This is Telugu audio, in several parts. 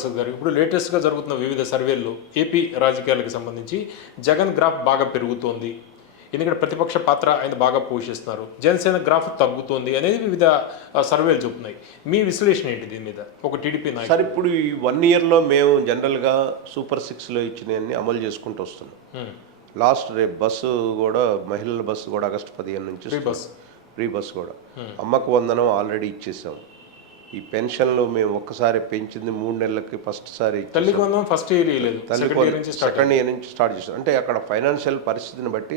ప్రసాద్ గారు. ఇప్పుడు లేటెస్ట్గా జరుగుతున్న వివిధ సర్వేల్లో ఏపీ రాజకీయాలకు సంబంధించి జగన్ గ్రాఫ్ బాగా పెరుగుతోంది. ఎందుకంటే ప్రతిపక్ష పాత్ర ఆయన బాగా పోషిస్తున్నారు. జనసేన గ్రాఫ్ తగ్గుతోంది అనేది వివిధ సర్వేలు చెబుతున్నాయి. మీ విశ్లేషణ ఏంటి దీని మీద? ఒక టీడీపీ సార్ ఇప్పుడు ఈ వన్ ఇయర్లో మేము జనరల్గా సూపర్ సిక్స్లో ఇచ్చినవన్నీ అమలు చేసుకుంటూ వస్తున్నాం. లాస్ట్ రేపు బస్సు కూడా మహిళల బస్సు కూడా ఆగస్టు పదిహేను నుంచి ఫ్రీ బస్. ఫ్రీ బస్సు కూడా. అమ్మకు వందనం ఆల్రెడీ ఇచ్చేసాం. ఈ పెన్షన్లు మేము ఒక్కసారి పెంచింది మూడు నెలలకి ఫస్ట్ సారి వందనం ఫస్ట్ ఇయర్ లేదు. సెకండ్ ఇయర్ నుంచి స్టార్ట్ సెకండ్ ఇయర్ నుంచి స్టార్ట్ చేసాం. అంటే అక్కడ ఫైనాన్షియల్ పరిస్థితిని బట్టి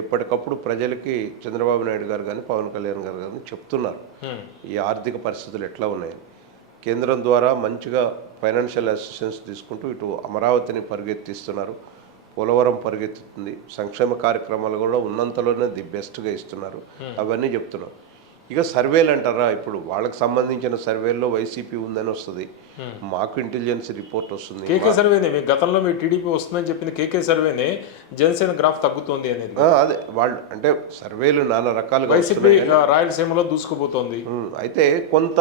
ఎప్పటికప్పుడు ప్రజలకి చంద్రబాబు నాయుడు గారు కానీ పవన్ కళ్యాణ్ గారు కానీ చెప్తున్నారు. ఈ ఆర్థిక పరిస్థితులు ఎట్లా ఉన్నాయని కేంద్రం ద్వారా మంచిగా ఫైనాన్షియల్ అసిస్టెన్స్ తీసుకుంటూ ఇటు అమరావతిని పరిగెత్తిస్తున్నారు. పోలవరం పరిగెత్తుతుంది. సంక్షేమ కార్యక్రమాలు కూడా ఉన్నంతలోనే ది బెస్ట్గా ఇస్తున్నారు. అవన్నీ చెప్తున్నారు. ఇక సర్వేలు అంటారా? ఇప్పుడు వాళ్ళకి సంబంధించిన సర్వేల్లో వైసీపీ ఉందని వస్తుంది. మాకు ఇంటెలిజెన్స్ రిపోర్ట్ వస్తుంది. కేకే సర్వేనే మీ గతంలో మీ టీడీపీ వస్తుందని చెప్పింది కేకే సర్వేనే జనసేన గ్రాఫ్ తగ్గుతోంది అనేది. అదే వాళ్ళు అంటే సర్వేలు నానా రకాలుగా వైసీపీ రాయలసీమలో దూసుకుపోతోంది. ఉమ్, అయితే కొంత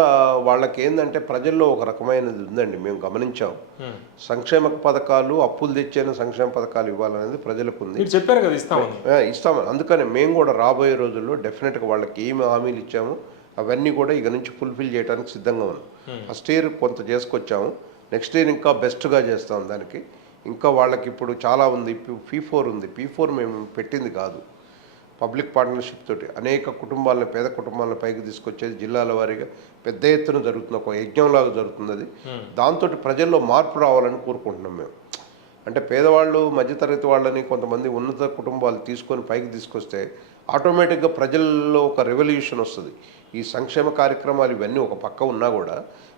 వాళ్ళకి ఏంటంటే ప్రజల్లో ఒక రకమైనది ఉందండి మేము గమనించాం. హ్మ్. సంక్షేమ పథకాలు అప్పులు తెచ్చిన సంక్షేమ పథకాలు ఇవ్వాలనేది ప్రజలకు ఉంది చెప్పారు కదా ఇస్తామని. ఇస్తామని. అందుకని మేము కూడా రాబోయే రోజుల్లో డెఫినెట్గా వాళ్ళకి ఏమి హామీలు ఇచ్చామో అవన్నీ కూడా ఇక నుంచి ఫుల్ఫిల్ చేయడానికి సిద్ధంగా ఉన్నాం. ఫస్ట్ ఇయర్ కొంత చేసుకొచ్చాము. నెక్స్ట్ ఇయర్ ఇంకా బెస్ట్గా చేస్తాం దానికి. ఇంకా వాళ్ళకి ఇప్పుడు చాలా ఉంది. పీ ఫోర్ ఉంది. పీ ఫోర్ మేము పెట్టింది కాదు. పబ్లిక్ పార్ట్నర్షిప్ తోటి అనేక కుటుంబాలను పేద కుటుంబాలను పైకి తీసుకొచ్చేది జిల్లాల వారీగా పెద్ద ఎత్తున జరుగుతున్న ఒక యజ్ఞంలాగా జరుగుతుంది అది దాంతో ప్రజల్లో మార్పు రావాలని కోరుకుంటున్నాం మేము. అంటే పేదవాళ్ళు మధ్యతరగతి వాళ్ళని కొంతమంది ఉన్నత కుటుంబాలు తీసుకొని పైకి తీసుకొస్తే ఆటోమేటిక్గా ప్రజల్లో ఒక రెవల్యూషన్ వస్తుంది. ఈ సంక్షేమ కార్యక్రమాలు ఇవన్నీ ఒక పక్క ఉన్నా కూడా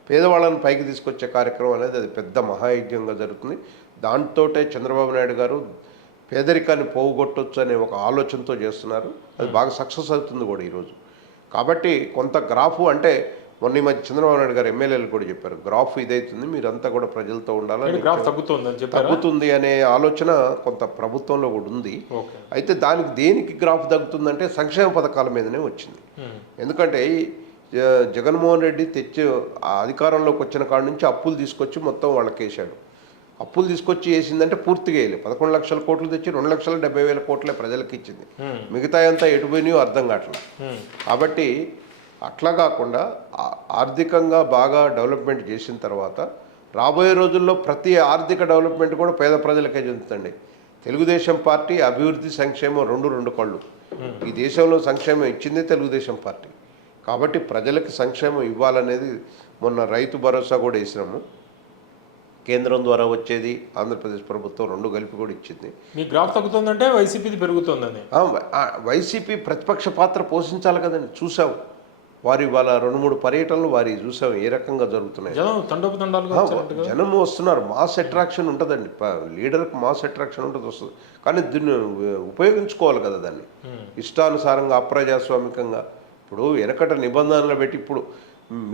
పేదవాళ్ళని పైకి తీసుకొచ్చే కార్యక్రమం అనేది అది పెద్ద మహాయజ్ఞంగా జరుగుతుంది. దాంతోటే చంద్రబాబు నాయుడు గారు పేదరికాన్ని పోగొట్టొచ్చు అనే ఒక ఆలోచనతో చేస్తున్నారు. అది బాగా సక్సెస్ అవుతుంది కూడా ఈరోజు. కాబట్టి కొంత గ్రాఫు అంటే మొన్న ఈ మధ్య చంద్రబాబు నాయుడు గారు ఎమ్మెల్యేలు కూడా చెప్పారు గ్రాఫ్ ఇదైతుంది మీరంతా కూడా ప్రజలతో ఉండాలని గ్రాఫ్ తగ్గుతోంది తగ్గుతుంది అనే ఆలోచన కొంత ప్రభుత్వంలో కూడా ఉంది. అయితే దానికి దేనికి గ్రాఫ్ తగ్గుతుందంటే సంక్షేమ పథకాల మీదనే వచ్చింది. ఎందుకంటే జగన్మోహన్ రెడ్డి తెచ్చి ఆ అధికారంలోకి వచ్చిన కాడ నుంచి అప్పులు తీసుకొచ్చి మొత్తం వాళ్ళకి వేసాడు అప్పులు తీసుకొచ్చి వేసిందంటే పూర్తిగా వేయలేదు పదకొండు లక్షల కోట్లు తెచ్చి రెండు లక్షల డెబ్బై వేల కోట్లే ప్రజలకు ఇచ్చింది. మిగతా అంతా ఎటు పోయినాయో అర్థం కావట్లేదు. కాబట్టి అట్లా కాకుండా ఆర్థికంగా బాగా డెవలప్మెంట్ చేసిన తర్వాత రాబోయే రోజుల్లో ప్రతి ఆర్థిక డెవలప్మెంట్ కూడా పేద ప్రజలకే చెందుతుంది తెలుగుదేశం పార్టీ అభివృద్ధి సంక్షేమం రెండు రెండు కళ్ళు. ఈ దేశంలో సంక్షేమం ఇచ్చిందే తెలుగుదేశం పార్టీ. కాబట్టి ప్రజలకు సంక్షేమం ఇవ్వాలనేది మొన్న రైతు భరోసా కూడా వేసినాము. కేంద్రం ద్వారా వచ్చేది ఆంధ్రప్రదేశ్ ప్రభుత్వం రెండు కలిపి కూడా ఇచ్చింది. మీ గ్రాఫ్ తగ్గుతుందంటే వైసీపీది పెరుగుతోందని. వైసీపీ ప్రతిపక్ష పాత్ర పోషించాలి కదండి. చూసాం వారి వాళ్ళ రెండు మూడు పర్యటనలు వారి చూసాం ఏ రకంగా జరుగుతున్నాయి. జనం వస్తున్నారు మాస్ అట్రాక్షన్ ఉంటుందండి. లీడర్కి మాస్ అట్రాక్షన్ ఉంటుంది వస్తుంది. కానీ దీన్ని ఉపయోగించుకోవాలి కదా దాన్ని. ఇష్టానుసారంగా అప్రజాస్వామికంగా. ఇప్పుడు వెనకట నిబంధనలు పెట్టి ఇప్పుడు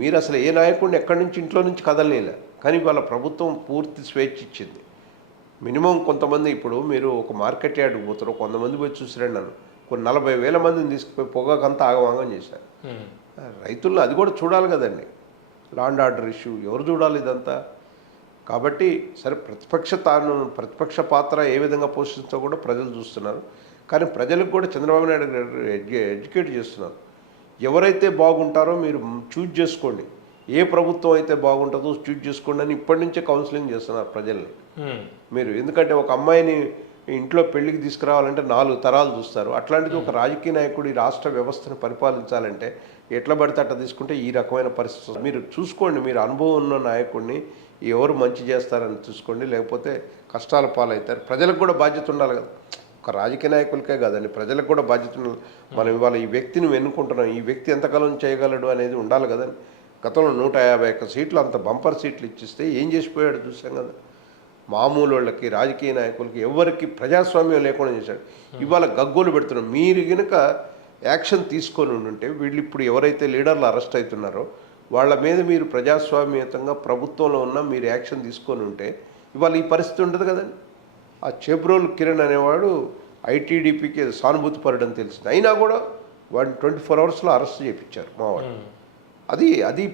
మీరు అసలు ఏ నాయకుడిని ఎక్కడి నుంచి ఇంట్లో నుంచి కదలనేలే కానీ వాళ్ళ ప్రభుత్వం పూర్తి స్వేచ్ఛ ఇచ్చింది. మినిమం కొంతమంది ఇప్పుడు మీరు ఒక మార్కెట్ యార్డ్కి పోతారు కొంతమంది పోయి చూసిరండి నన్ను. కొన్ని నలభై వేల మందిని తీసుకుపోయి పొగకంతా ఆగమాగం చేశారు. రైతుల్లో అది కూడా చూడాలి కదండి. లాండ్ ఆర్డర్ ఇష్యూ ఎవరు చూడాలి ఇదంతా? కాబట్టి సరే ప్రతిపక్ష తాను ప్రతిపక్ష పాత్ర ఏ విధంగా పోషించో కూడా ప్రజలు చూస్తున్నారు. కానీ ప్రజలకు కూడా చంద్రబాబు నాయుడు గారు ఎడ్యు ఎడ్యుకేట్ చేస్తున్నారు. ఎవరైతే బాగుంటారో మీరు చూజ్ చేసుకోండి. ఏ ప్రభుత్వం అయితే బాగుంటుందో చూజ్ చేసుకోండి అని ఇప్పటి నుంచే కౌన్సిలింగ్ చేస్తున్నారు ప్రజల్ని. మీరు ఎందుకంటే ఒక అమ్మాయిని ఇంట్లో పెళ్ళికి తీసుకురావాలంటే నాలుగు తరాలు చూస్తారు. అట్లాంటిది ఒక రాజకీయ నాయకుడు ఈ రాష్ట్ర వ్యవస్థను పరిపాలించాలంటే ఎట్లా పడితే అట్లా తీసుకుంటే ఈ రకమైన పరిస్థితి మీరు చూసుకోండి మీరు అనుభవం ఉన్న నాయకుడిని ఎవరు మంచి చేస్తారని చూసుకోండి లేకపోతే కష్టాల పాలవుతారు. ప్రజలకు కూడా బాధ్యత ఉండాలి కదా. ఒక రాజకీయ నాయకులకే కాదండి ప్రజలకు కూడా బాధ్యత ఉండాలి. మనం ఇవాళ ఈ వ్యక్తిని ఎన్నుకుంటున్నాం ఈ వ్యక్తి ఎంతకాలం చేయగలడు అనేది ఉండాలి కదండి. గతంలో నూట యాభై ఒక్క సీట్లు అంత బంపర్ సీట్లు ఇచ్చిస్తే ఏం చేసిపోయాడు చూసాం కదా. మామూలు వాళ్ళకి రాజకీయ నాయకులకి ఎవరికి ప్రజాస్వామ్యం లేకుండా చేశాడు. ఇవాళ గగ్గోలు పెడుతున్నాం మీరు గనుక యాక్షన్ తీసుకొని ఉంటే వీళ్ళు ఇప్పుడు ఎవరైతే లీడర్లు అరెస్ట్ అవుతున్నారో వాళ్ళ మీద మీరు ప్రజాస్వామ్యతంగా ప్రభుత్వంలో ఉన్న మీరు యాక్షన్ తీసుకొని ఉంటే ఇవాళ ఈ పరిస్థితి ఉండదు కదండి. ఆ చేబ్రోల్ కిరణ్ అనేవాడు ఐటీడీపీకి సానుభూతి పరుడని తెలిసింది. అయినా కూడా వాడిని ట్వంటీ ఫోర్ అవర్స్లో అరెస్ట్ చేయించారు మా వాళ్ళు. అది అది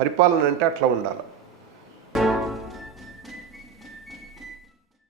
పరిపాలన అంటే అట్లా ఉండాలి.